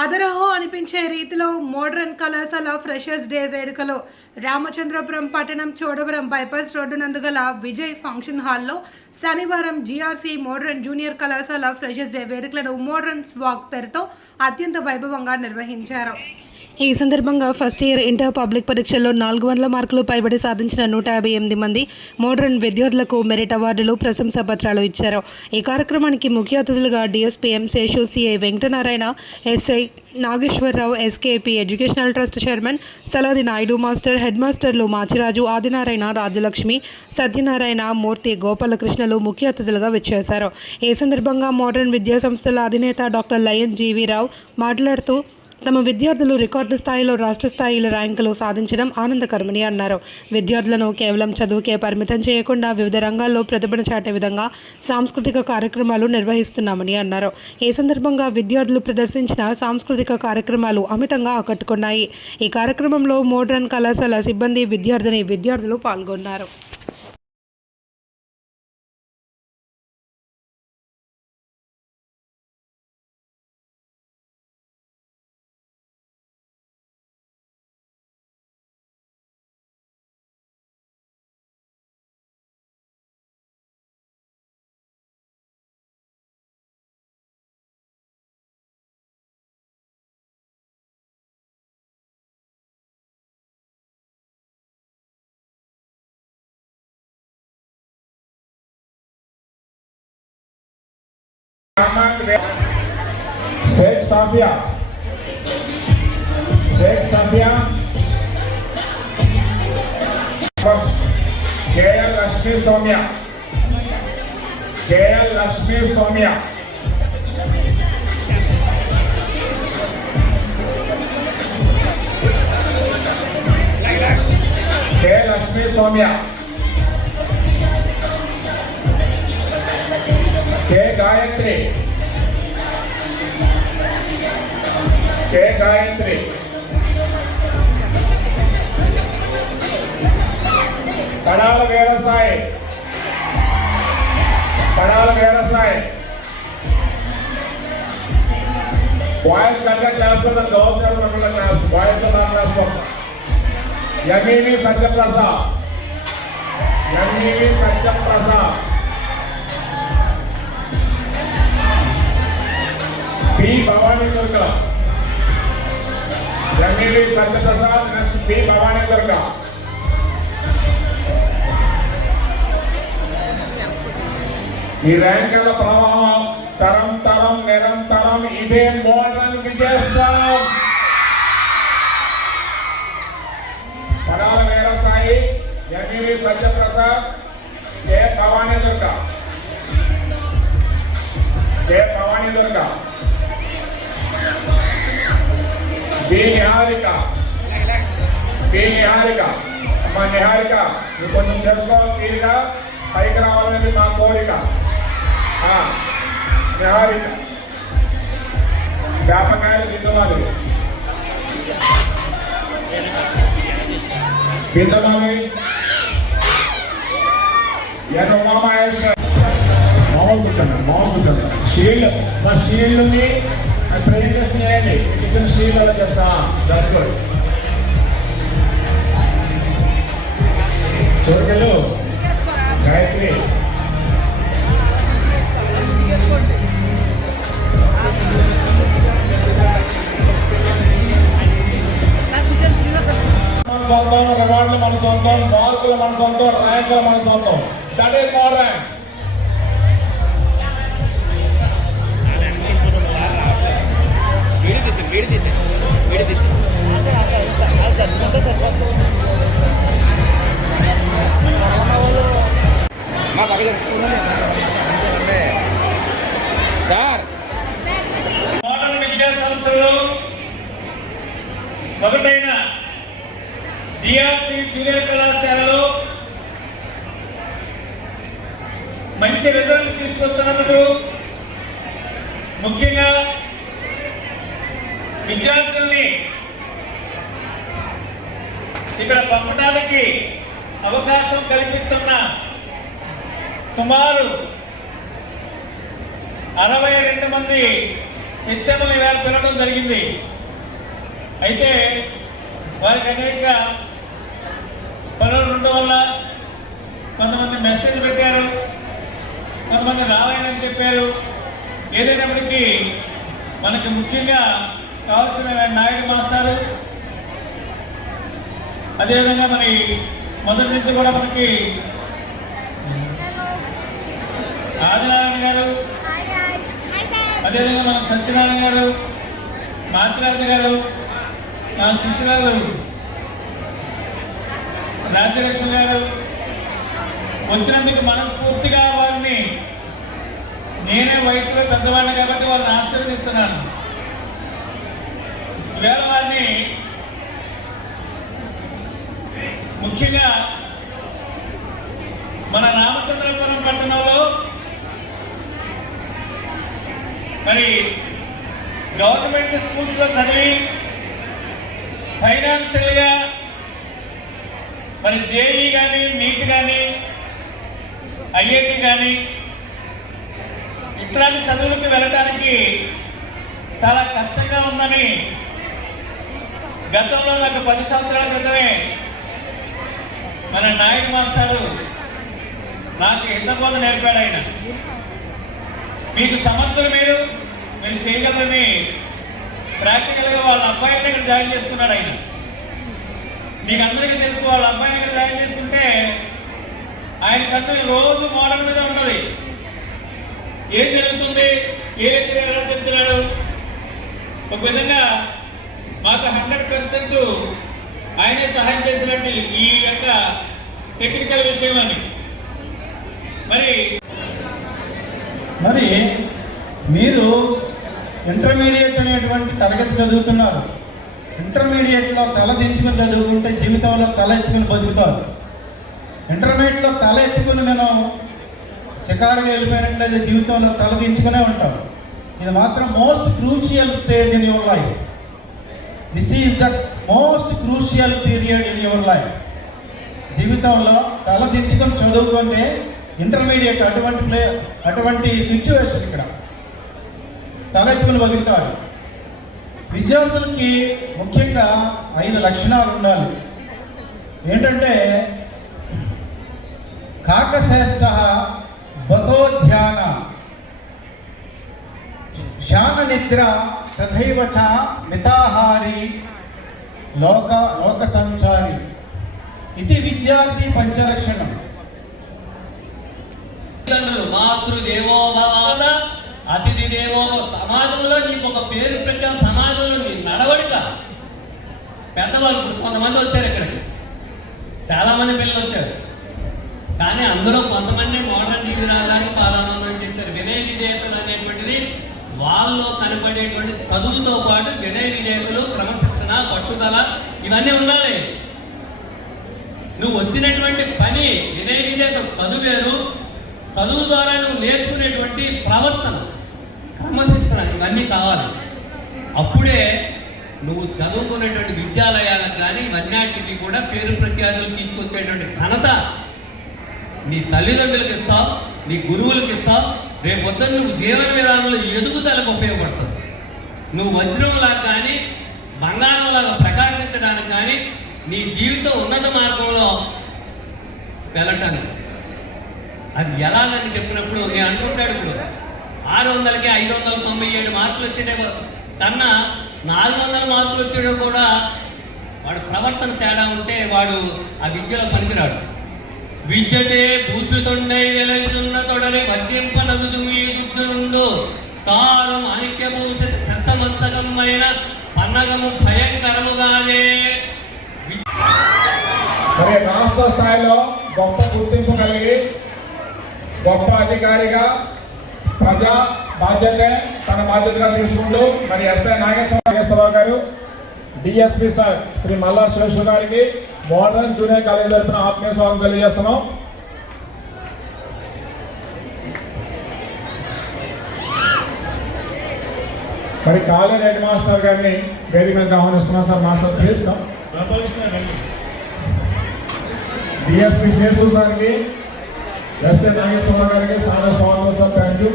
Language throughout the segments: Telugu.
అదరహో అనిపించే రీతిలో మోడ్రన్ కళాశాల ఫ్రెషర్స్ డే వేడుకలో రామచంద్రపురం పట్టణం చోడవరం బైపాస్ రోడ్డు నందుగల విజయ్ ఫంక్షన్ హాల్లో శనివారం జీఆర్సీ మోడ్రన్ జూనియర్ కళాశాల ఫ్రెషర్స్ డే వేడుకలను మోడ్రన్ స్వాగ్ పేరుతో అత్యంత వైభవంగా నిర్వహించారు. ఈ సందర్భంగా ఫస్ట్ ఇయర్ ఇంటర్ పబ్లిక్ పరీక్షల్లో 400 మార్కులు పైబడి సాధించిన 158 మంది మోడ్రన్ విద్యార్థులకు మెరిట్ అవార్డులు, ప్రశంసా పత్రాలు ఇచ్చారు. ఈ కార్యక్రమానికి ముఖ్య అతిథులుగా DSPM Seshu, CI Venkatanarayana, SI Nageswararao, SKP educational trust chairman Saladi Naidu master, head మాస్టర్లు మాచిరాజు, ఆదినారాయణ, రాజ్యలక్ష్మి, సత్యనారాయణ, మూర్తి, గోపాలకృష్ణలు ముఖ్య అతిథులుగా విచ్చేశారు. ఈ సందర్భంగా మోడ్రన్ విద్యా సంస్థల అధినేత డాక్టర్ లయన్ జీవీరావు మాట్లాడుతూ తమ విద్యార్థులు రికార్డు స్థాయిలో రాష్ట్ర స్థాయిలో ర్యాంకులు సాధించడం ఆనందకరమని అన్నారు. విద్యార్థులను కేవలం చదువుకే పరిమితం చేయకుండా వివిధ రంగాల్లో ప్రతిభను చాటే విధంగా సాంస్కృతిక కార్యక్రమాలు నిర్వహిస్తున్నామని అన్నారు. ఈ సందర్భంగా విద్యార్థులు ప్రదర్శించిన సాంస్కృతిక కార్యక్రమాలు అమితంగా ఆకట్టుకున్నాయి. ఈ కార్యక్రమంలో మోడ్రన్ కళాశాల సిబ్బంది, విద్యార్థులు పాల్గొన్నారు. शेख साफिया केएल लक्ष्मी सौम्या केएल लक्ष्मी सौम्या के गायत्री पड़ाल व्यवसाय बॉयज का क्लास को गर्ल्स का क्लास बॉयज का क्लास को Yamivi Satyaprasad B Bhavani Durga Yamivi Satyaprasad next B Bhavani Durga ఈ ర్యాంకుల ప్రవాహం తరం నిరంతరం ఇదే మోడ్రన్ విజయస్థానం. పడాల వీరసాయి, యమీవి సత్యప్రసాద్, కే భవానీ దుర్గా బి నిహారిక అమ్మ నిహారిక నువ్వు కొంచెం తెలుసుకోవాలి, తీరుగా పైకి రావాలనేది మా కోరిక. నిహారిక వ్యాపకాయలు బిందమాలి ఉమామహేశ్వర్ మామూలు షీల్డ్ మా షీల్డ్ని ప్రజెంటేషన్ చేయండి. ఇచ్చిన షీల్డ్ అలా చేస్తా దర్శకుడు చూడగలు గాయత్రి సొంతం, రివార్డులు మన సొంతం, మార్కులు మన సొంతం, ర్యాంకులు మన సొంతం. That is modern. Sir modern విద్యా సంస్థలు ఒకటైన జీఆర్సీ జూనియర్ కళాశాలలో మంచి రిజల్ట్ తీసుకొస్తున్నందుకు ముఖ్యంగా విద్యార్థుల్ని ఇక్కడ పంపడానికి అవకాశం కల్పిస్తున్న సుమారు 62 మంది హెచ్ఎంలు ఇవాళ పిలవడం జరిగింది. అయితే వారికి అనేక పనులు ఉండడం వల్ల కొంతమంది మెసేజ్ పెట్టారు, కొంతమంది రావాలని చెప్పారు. ఏదైనప్పటికీ మనకి ముఖ్యంగా కావాల్సిన నాయుడు మాస్టారు, అదేవిధంగా మరి మొదటి నుంచి కూడా మనకి ఆదినారాయణ గారు, అదేవిధంగా మన సత్యనారాయణ గారు, మాతిరాజు గారు, నా శిష్యురాలు రాజ్యలక్ష్మి గారు వచ్చినందుకు మనస్ఫూర్తిగా వారిని, నేనే వయసులో పెద్దవాడిని కాబట్టి వారిని ఆశీర్వదిస్తున్నాను. ఇవాళ వారిని ముఖ్యంగా మన రామచంద్రపురం పట్టణంలో మరి గవర్నమెంట్ స్కూల్స్లో చదివి ఫైనాన్షియల్గా మరి జేఈ కానీ, నీట్ కానీ, ఐఐటి కానీ ఇట్లాంటి చదువులకు వెళ్ళడానికి చాలా కష్టంగా ఉందని గతంలో నాకు 10 సంవత్సరాల క్రితమే మన నాయుడు మాస్టారు నాకు హితబోధ నేర్పాడు. ఆయన మీకు సమర్థులు మీరు చేయగలరని ప్రాక్టికల్గా వాళ్ళ అబ్బాయిని ఇక్కడ జాయిన్ చేసుకున్నాడు. ఆయన మీకు అందరికీ తెలుసు, వాళ్ళ అబ్బాయిని ఇక్కడ జాయిన్ చేసుకుంటే ఆయన కన్నా రోజు మోడల్ మీద ఉన్నది. ఏం జరుగుతుంది, ఏ లెక్చరర్ ఎలా చెప్తున్నాడు, ఒక విధంగా మాకు 100% ఆయనే సహాయం చేసినట్టు ఈ యొక్క టెక్నికల్ విషయం అని. మరి మీరు ఇంటర్మీడియట్ అనేటువంటి తరగతి చదువుతున్నారు. ఇంటర్మీడియట్లో తల దించుకుని చదువుకుంటే జీవితంలో తల ఎత్తుకుని బతుకుతారు. ఇంటర్మీడియట్లో తల ఎత్తుకుని మనం షికారుగా వెళ్ళిపోయినట్లయితే జీవితంలో తల దించుకునే ఉంటాం. ఇది మాత్రం most crucial stage in your life. This is the most crucial period in your life. జీవితంలో తల దించుకొని చదువుకుంటే ఇంటర్మీడియట్ అటువంటి సిచ్యువేషన్ ఇక్కడ తల ఎత్తుకుని బతుకుతారు. విద్యార్థులకి ముఖ్యంగా 5 లక్షణాలు ఉండాలి. ఏంటంటే కాకశ్రేష్ఠ భగోధ్యాన శాన నిద్ర తథైవ చ మితాహారి లోక సంచారి ఇది విద్యార్థి పంచలక్షణం. మాతృదేవో భవ, అతిథి దేవో. సమాజంలో నీకు ఒక పేరు ప్రచార, సమాజంలో నీ నడవడిక. పెద్దవాళ్ళు కొంతమంది వచ్చారు ఇక్కడికి, చాలా మంది పిల్లలు వచ్చారు. కానీ అందులో కొంతమంది మోడర్న్ డిగ్రీ రాగానే పాదానందం అని చెప్పారు. వినయ విధేయతలు అనేటువంటిది వాళ్ళలో కనపడేటువంటి చదువుతో పాటు వినయ విధేయతలు, క్రమశిక్షణ, పట్టుదల ఇవన్నీ ఉండాలి. నువ్వు వచ్చినటువంటి పని వినయ విధేయత చదువు వేరు, చదువు ద్వారా నువ్వు నేర్చుకునేటువంటి ప్రవర్తన, క్రమశిక్షణ ఇవన్నీ కావాలి. అప్పుడే నువ్వు చదువుకునేటువంటి విద్యాలయాలకు కానీ ఇవన్నిటికి కూడా పేరు ప్రఖ్యాతులు తీసుకొచ్చేటువంటి ఘనత నీ తల్లిదండ్రులకు ఇస్తావు, నీ గురువులకు ఇస్తావు. రేపు పొద్దున్న నువ్వు జీవన విధానంలో ఎదుగుదలకు ఉపయోగపడతావు. నువ్వు వజ్రంలాగా కానీ బంగారంలాగా ప్రకాశించడానికి కానీ నీ జీవితం ఉన్నత మార్గంలో వెళ్ళటానికి. అది ఎలాగని చెప్పినప్పుడు నేను అంటుంటాడు, ఇప్పుడు 600కి 597 మార్కులు వచ్చేటే కన్నా 400 మార్కులు వచ్చేటో కూడా వాడు ప్రవర్తన తేడా ఉంటే వాడు ఆ విద్యలో పనికిరాడు. విద్యతే భూషితుండై వెలుతున్న తొడరి వర్జింపనదు ఈదుండు కాలం అనిత్యభూష శతమస్తకమైన పన్నగము భయంకరముగానే. మరి రాష్ట్ర స్థాయిలో గొప్ప గుర్తింపు కలిగి గొప్ప అధికారిగా ప్రజా బాధ్యతే తన బాధ్యతగా తీసుకుంటూ మరి ఎస్ఐ నాగేశ్వరరావు గారు, డిఎస్పీ సార్ శ్రీ మల్లా సురేష్ గారికి మోడర్న్ జూనియర్ కాలేజ్ తరఫున ఆత్మీయ స్వాగతం తెలియజేస్తున్నాం. మరి కాలేజ్ హెడ్ మాస్టర్ గారిని వేదికగా ఆహ్వానిస్తున్నాం. Sir master please. DSP Seshu సార్కి, ఎస్ఏ నాగేశ్వరరావు గారికి సార్ స్వాగతం సార్. Thank you.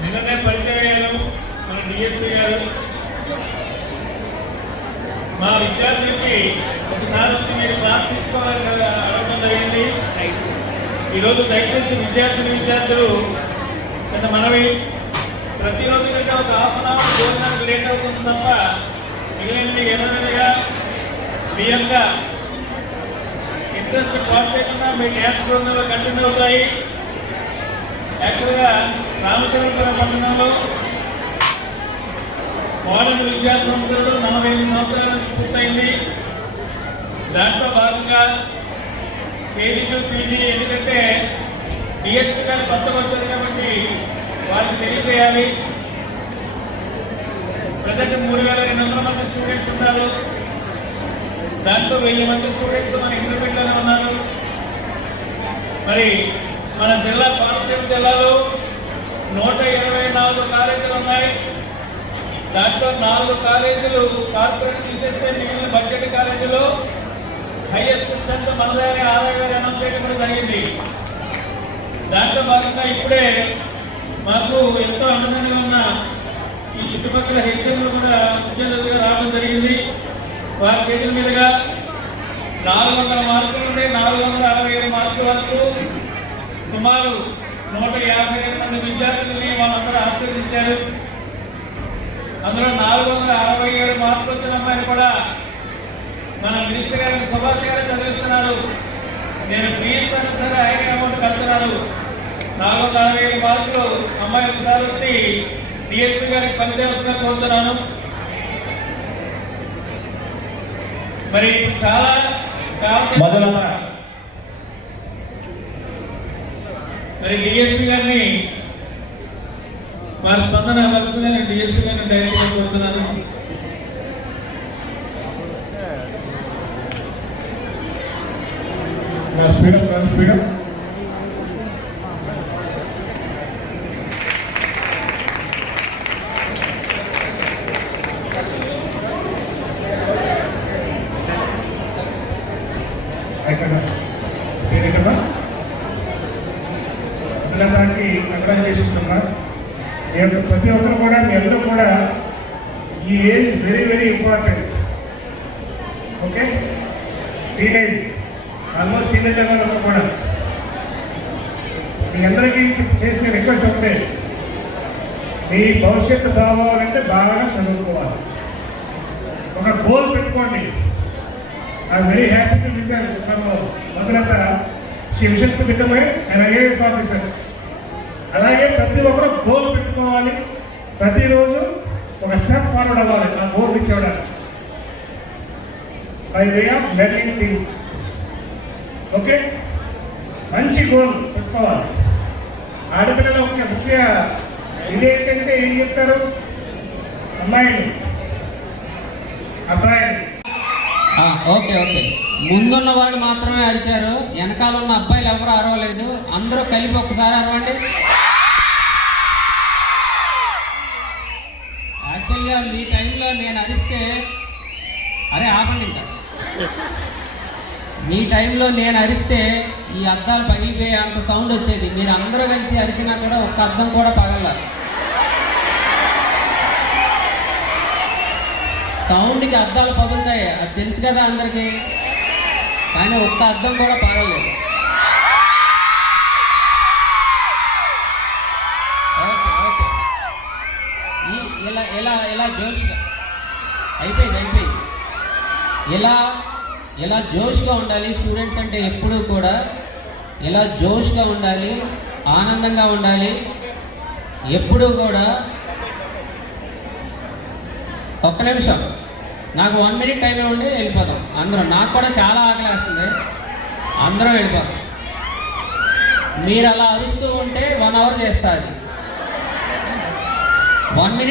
నిన్ననే పరిచయం అయ్యారు మన డిఎస్పీ గారు. మా విద్యార్థులకి ఒకసారి వచ్చి మీరు క్లాస్ తీసుకోవాలని కదా అడగడం జరిగింది. ఈరోజు దయచేసి విద్యార్థులు చిన్న మనవి, ప్రతిరోజు కంటే ఒక హాఫ్ అన్ అవర్ భోజనానికి లేట్ అవుతుంది తప్ప మిగిలిన ఏమైనా మీ యొక్క ఇంట్రెస్ట్ పాటు చేయకుండా మీ డ్యాన్స్ ప్రోగ్రాంలో కంటిన్యూ అవుతాయి. యాక్చువల్గా రామచంద్రపురం పట్టణంలో మోడర్న్ విద్యా సంస్థలు 45 సంవత్సరాల పూర్తయింది. దాంట్లో భాగంగా కేజీ టు పీజీ, ఎందుకంటే డిఎస్పీ గారు కొత్తగా వచ్చారు కాబట్టి వారికి తెలియజేయాలి. ప్రజెంట్ 3200 మంది స్టూడెంట్స్ ఉన్నారు. దాంట్లో 1000 మంది స్టూడెంట్స్ మన ఇంటర్మీడియట్లోనే ఉన్నారు. మరి మన జిల్లా కోనసీమ జిల్లాలో 124 కాలేజీలు ఉన్నాయి. దాంట్లో 4 కాలేజీలు కార్పొరేట్ తీసేస్తే మిగిలిన బడ్జెట్ కాలేజీలో హైయెస్ట్ స్ట్రెంత్ మనదే 60,000 అనౌన్స్ చేయడం జరిగింది. దాంట్లో భాగంగా ఇప్పుడే మాకు ఎంతో ఆనందంగా ఉన్న ఈ చుట్టుపక్కల హెచ్ఎంలు కూడా ఉద్యోగులుగా రావడం జరిగింది. వారి చేతుల మీదుగా 400 మార్కుల నుండి 467 మార్కుల వరకు సుమారు 152 మంది విద్యార్థులని వాళ్ళందరూ ఆశీర్వదించారు. అందులో 467 మార్కులు వచ్చిన అమ్మాయిలు కూడా మన మినిస్టర్ గారు సుభాష్ గారు చదివిస్తున్నారు. నేను ఫీజు అయినా సరే ఆయన అమౌంట్ కడుతున్నాను. 467 మార్కులు అమ్మాయి ఒకసారి వచ్చి డిఎస్పీ గారికి పనిచేస్తుందని కోరుతున్నాను. మరి చాలా మరి డిఎస్పీ గారిని వారి స్పందన వలసిందిగా నేను డిఎస్పీ గారిని డైరెక్ట్గా కోరుతున్నాను. స్పీడప్ దానికి అర్థం చేసుకుంటున్నా. ప్రతి ఒక్కరు కూడా మీ అందరూ కూడా ఈ age very very important. Okay, teenage almost teenage level కూడా మీ అందరికీ చేసే రిక్వెస్ట్ ఒకటే, మీ భవిష్యత్తు బాగోవాలంటే బాగా చదువుకోవాలి. ఒక గోల్ పెట్టుకోండి. I'm very happy to listen from మొదలంత she wishes to become an IAS officer. అలాగే ప్రతి ఒక్కరు గోల్ పెట్టుకోవాలి. ప్రతిరోజు ఒక స్టెప్ ఫార్వర్డ్ అవ్వాలి ఆ గోల్ రీచ్ అవ్వడానికి by way of learning things. Okay, మంచి గోల్ పెట్టుకోవాలి. ఆడపిల్లలు ఒక ముఖ్య ఇదేంటంటే ఏం చెప్తారు అమ్మాయిలు అబ్బాయిలు. ఓకే ఓకే, ముందున్న వాళ్ళు మాత్రమే అరిచారు, వెనకాల ఉన్న అబ్బాయిలు ఎవరు అరవలేదు. అందరూ కలిపి ఒకసారి అరవండి. యాక్చువల్గా మీ టైంలో నేను అరిస్తే ఆపండి ఇంకా. మీ టైంలో నేను అరిస్తే ఈ అద్దాలు పగిలిపోయే అంత సౌండ్ వచ్చేది. మీరు అందరూ కలిసి అరిచినా కూడా ఒక్క అద్దం కూడా పగల. సౌండ్కి అద్దాలు పగులుతాయి, అది తెలుసు కదా అందరికీ. కానీ ఒక్క అద్దం కూడా పగలలేదు. ఓకే ఓకే, ఇలా ఇలా ఇలా జోష్గా అయిపోయింది. ఇలా జోష్గా ఉండాలి. స్టూడెంట్స్ అంటే ఎప్పుడూ కూడా ఇలా జోష్గా ఉండాలి, ఆనందంగా ఉండాలి. ఎప్పుడూ కూడా ఒక్క నిమిషం, నాకు 1 minute టైం ఉండి వెళ్ళిపోదాం అందరూ. నాకు కూడా చాలా ఆకలి వేస్తుంది, అందరూ వెళ్ళిపోదాం. మీరు అలా అరుస్తూ ఉంటే 1 hour చేస్తుంది. 1 minute